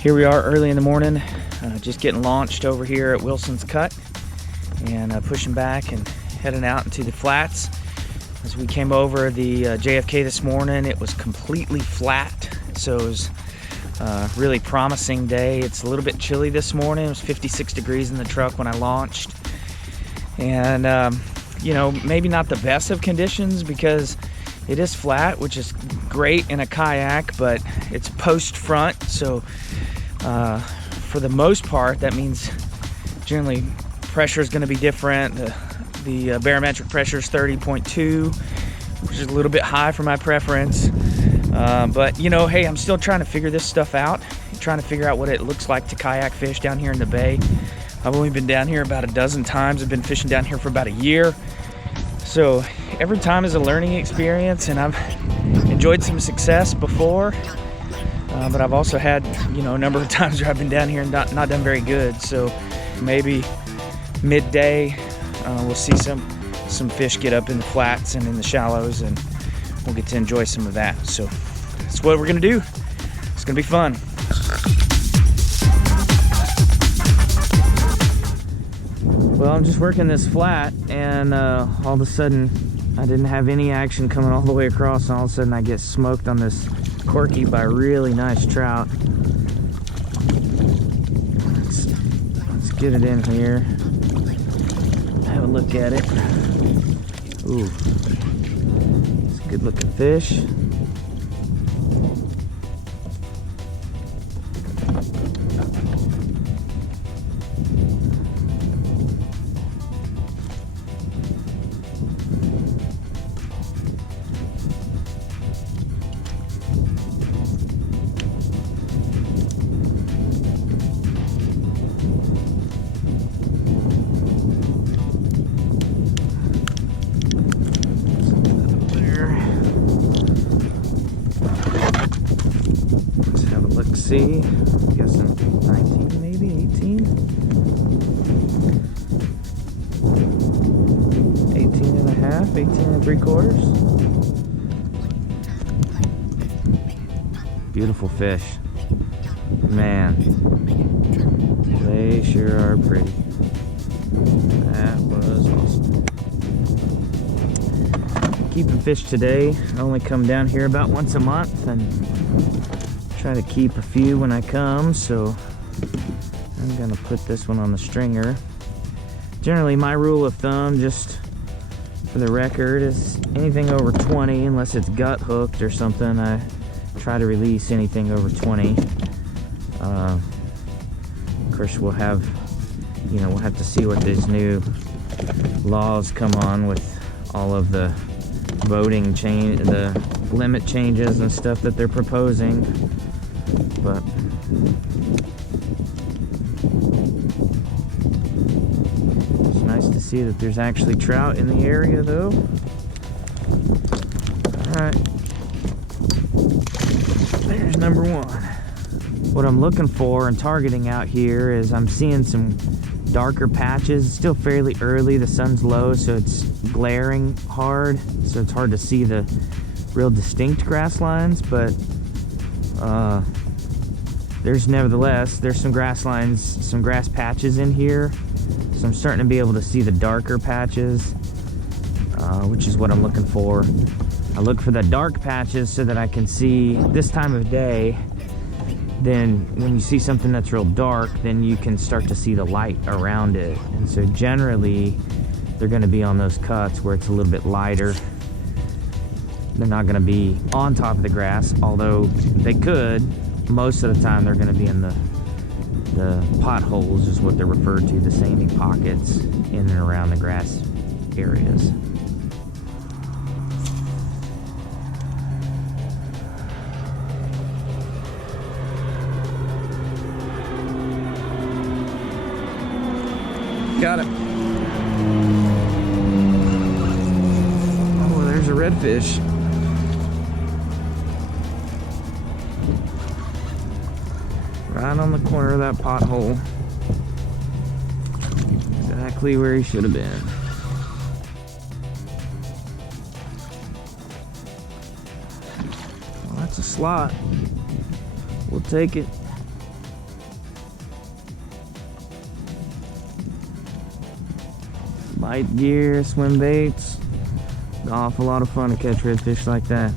Here we are early in the morning, just getting launched over here at Wilson's Cut and pushing back and heading out into the flats. As we came over the JFK this morning, it was completely flat, so it was a really promising day. It's a little bit chilly this morning. It was 56 degrees in the truck when I launched, and you know, maybe not the best of conditions because it is flat, which is great in a kayak, but it's post front, so for the most part that means generally pressure is going to be different. The barometric pressure is 30.2, which is a little bit high for my preference, but you know, hey, I'm still trying to figure this stuff out, trying to figure out what it looks like to kayak fish down here in the bay. I've only been down here about a dozen times. I've been fishing down here for about a year, so every time is a learning experience, and I've enjoyed some success before, but I've also had, you know, a number of times where I've been down here and not done very good. So maybe midday we'll see some fish get up in the flats and in the shallows, and we'll get to enjoy some of that. So that's what we're gonna do. It's gonna be fun. Well, I'm just working this flat, and all of a sudden I didn't have any action coming all the way across, and all of a sudden I get smoked on this corky by a really nice trout. Let's get it in here, have a look at it. Ooh, it's a good looking fish. See, I'm guessing 19, maybe 18. 18 and a half, 18 and 3/4. Beautiful fish. Man, they sure are pretty. That was awesome. Keeping fish today. I only come down here about once a month and try to keep a few when I come, so I'm gonna put this one on the stringer. Generally, my rule of thumb, just for the record, is anything over 20, unless it's gut hooked or something, I try to release anything over 20. Of course, we'll have to see what these new laws come on with all of the voting change, the limit changes and stuff that they're proposing. But it's nice to see that there's actually trout in the area, though. Alright, there's number one. What I'm looking for and targeting out here is I'm seeing some darker patches. It's still fairly early, the sun's low, so it's glaring hard, so it's hard to see the real distinct grass lines, but there's some grass lines, some grass patches in here, so I'm starting to be able to see the darker patches, which is what I'm looking for. I look for the dark patches so that I can see this time of day. Then when you see something that's real dark, then you can start to see the light around it, and so generally they're going to be on those cuts where it's a little bit lighter. They're not going to be on top of the grass, although they could. Most of the time they're going to be in the potholes, is what they're referred to, the sandy pockets in and around the grass areas. Got him. Oh, there's a redfish. Right on the corner of that pothole. Exactly where he should have been. Well, that's a slot. We'll take it. light gear, swim baits. An awful lot of fun to catch redfish like that.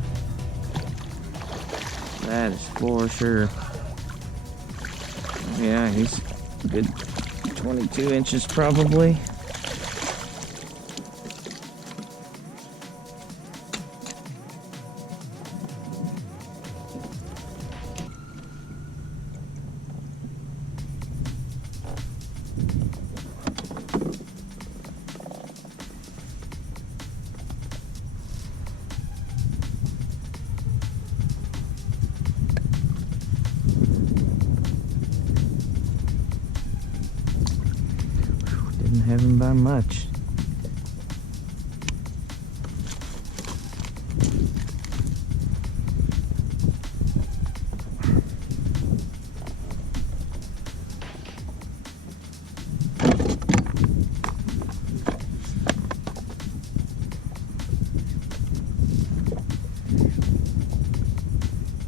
That is for sure. Yeah, he's a good 22 inches probably. Didn't have him by much.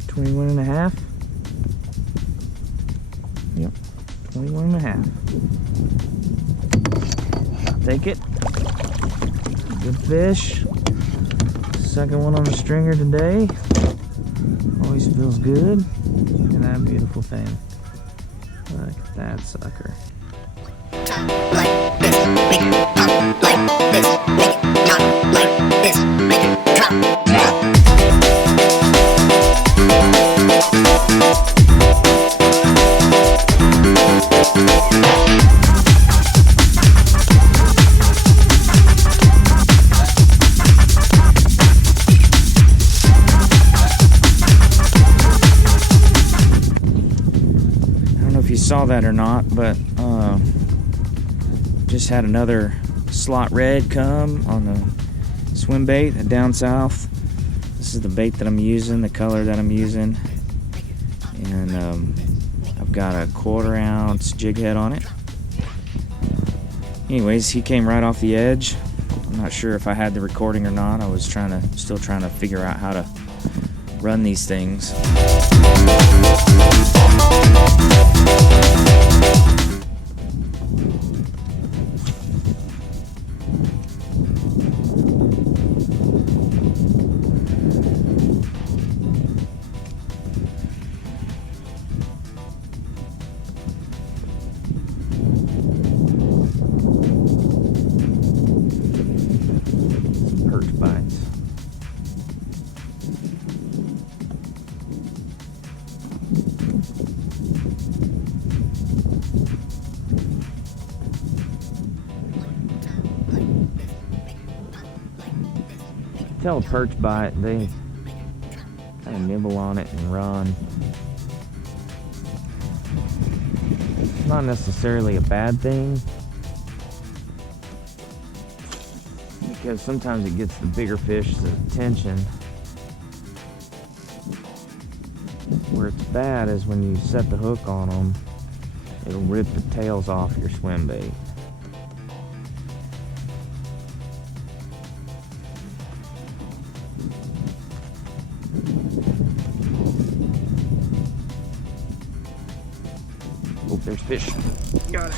$21.5. Yep, 21.5. Take it. Good fish. Second one on the stringer today. Always feels good. Look at that beautiful thing. Look at that sucker. Like this, make it pop. Like this, make it not like this, make it drop. Saw that or not, but just had another slot red come on the swim bait down south. This is the bait that I'm using, the color that I'm using, and I've got a 1/4 ounce jig head on it. Anyways, he came right off the edge. I'm not sure if I had the recording or not. I was still trying to figure out how to run these things. Perch bites. Tell a perch bite, they kind of nibble on it and run. It's not necessarily a bad thing, because sometimes it gets the bigger fish's attention. Where it's bad is when you set the hook on them, it'll rip the tails off your swim bait. Oh, there's fish. Got it.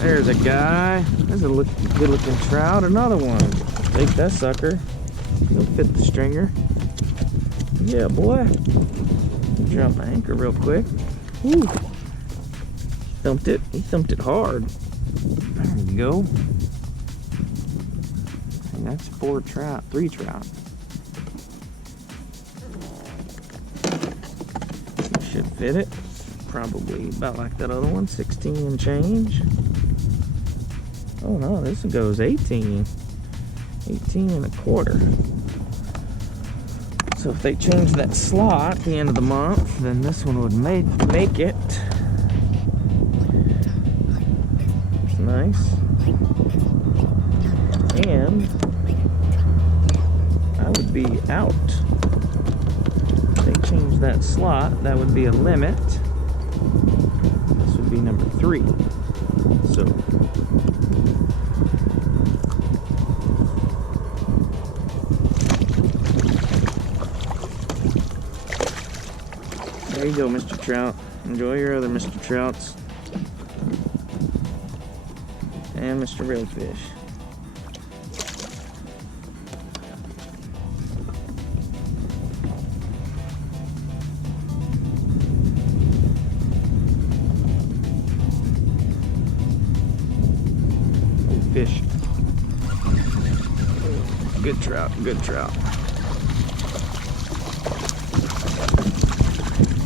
There's a guy. There's a good looking trout. Another one. Take that sucker. He'll fit the stringer. Yeah, boy. Drop my anchor real quick. Woo. Thumped it. He thumped it hard. There we go. And that's 3 trout. Should fit it. Probably about like that other one, 16 and change. Oh no, this one goes 18 1/4. So if they change that slot at the end of the month, then this one would make it. It's nice. And I would be out. If they change that slot, that would be a limit. This would be number 3. So there you go, Mr. Trout. Enjoy your other Mr. Trouts. And Mr. Redfish. Fish. Good trout, good trout.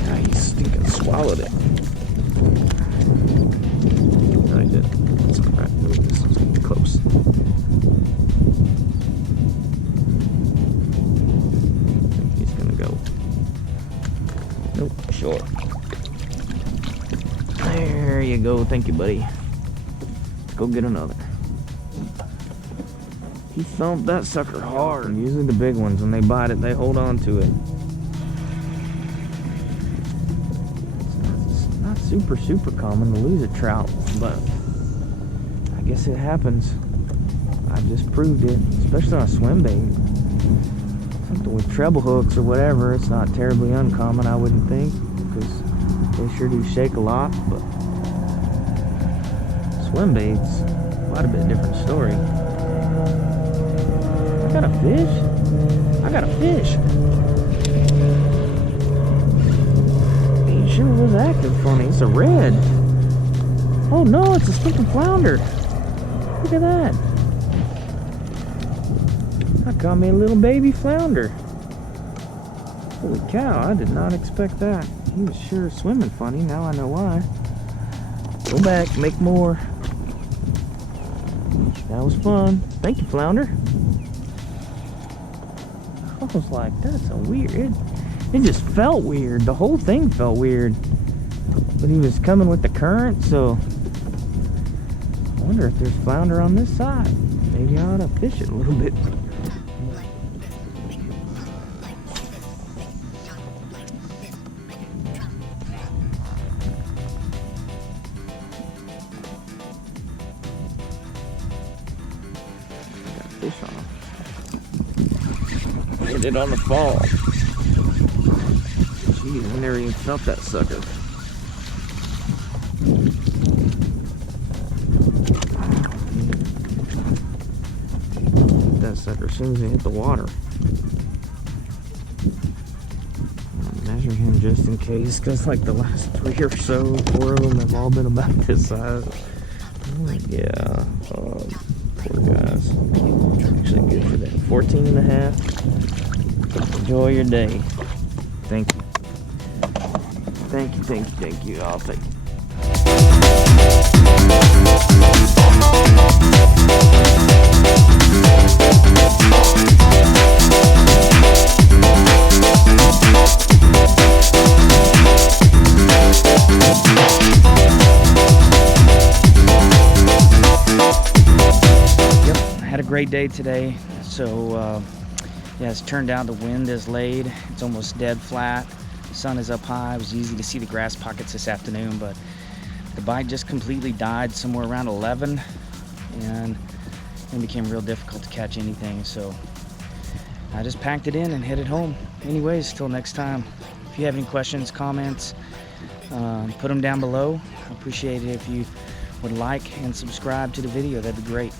God, he stinking swallowed it. No, he didn't. That's alright. This is getting close. I think he's gonna go. Nope, short. There you go. Thank you, buddy. Go get another. He thumped that sucker hard. Usually the big ones, when they bite it, they hold on to it. It's not super common to lose a trout, but I guess it happens. I just proved it, especially on a swim bait. Something with treble hooks or whatever, it's not terribly uncommon, I wouldn't think, because they sure do shake a lot, but swim baits, quite a bit different story. I got a fish? I got a fish. He sure was acting funny. It's a red. Oh no, it's a stinking flounder. Look at that. I caught me a little baby flounder. Holy cow, I did not expect that. He was sure swimming funny. Now I know why. Go back, make more. That was fun. Thank you, flounder. I was like, that's a weird. It just felt weird. The whole thing felt weird. But he was coming with the current, so I wonder if there's flounder on this side. Maybe I ought to fish it a little bit. Got fish on him. Hit it on the fall. Jeez, I never even felt that sucker. That sucker as soon as it hit the water. I'll measure him just in case, because like the last 3 or so, 4 of them have all been about this size. Yeah, poor guys. Actually good for that. 14 and a half. Enjoy your day. Thank you. Thank you, thank you, thank you. I'll take it. Yep, I had a great day today. So, yeah, it's turned out the wind is laid. It's almost dead flat. The sun is up high. It was easy to see the grass pockets this afternoon, but the bite just completely died somewhere around 11, and it became real difficult to catch anything. So I just packed it in and headed home. Anyways, till next time. If you have any questions, comments, put them down below. I appreciate it if you would like and subscribe to the video. That'd be great.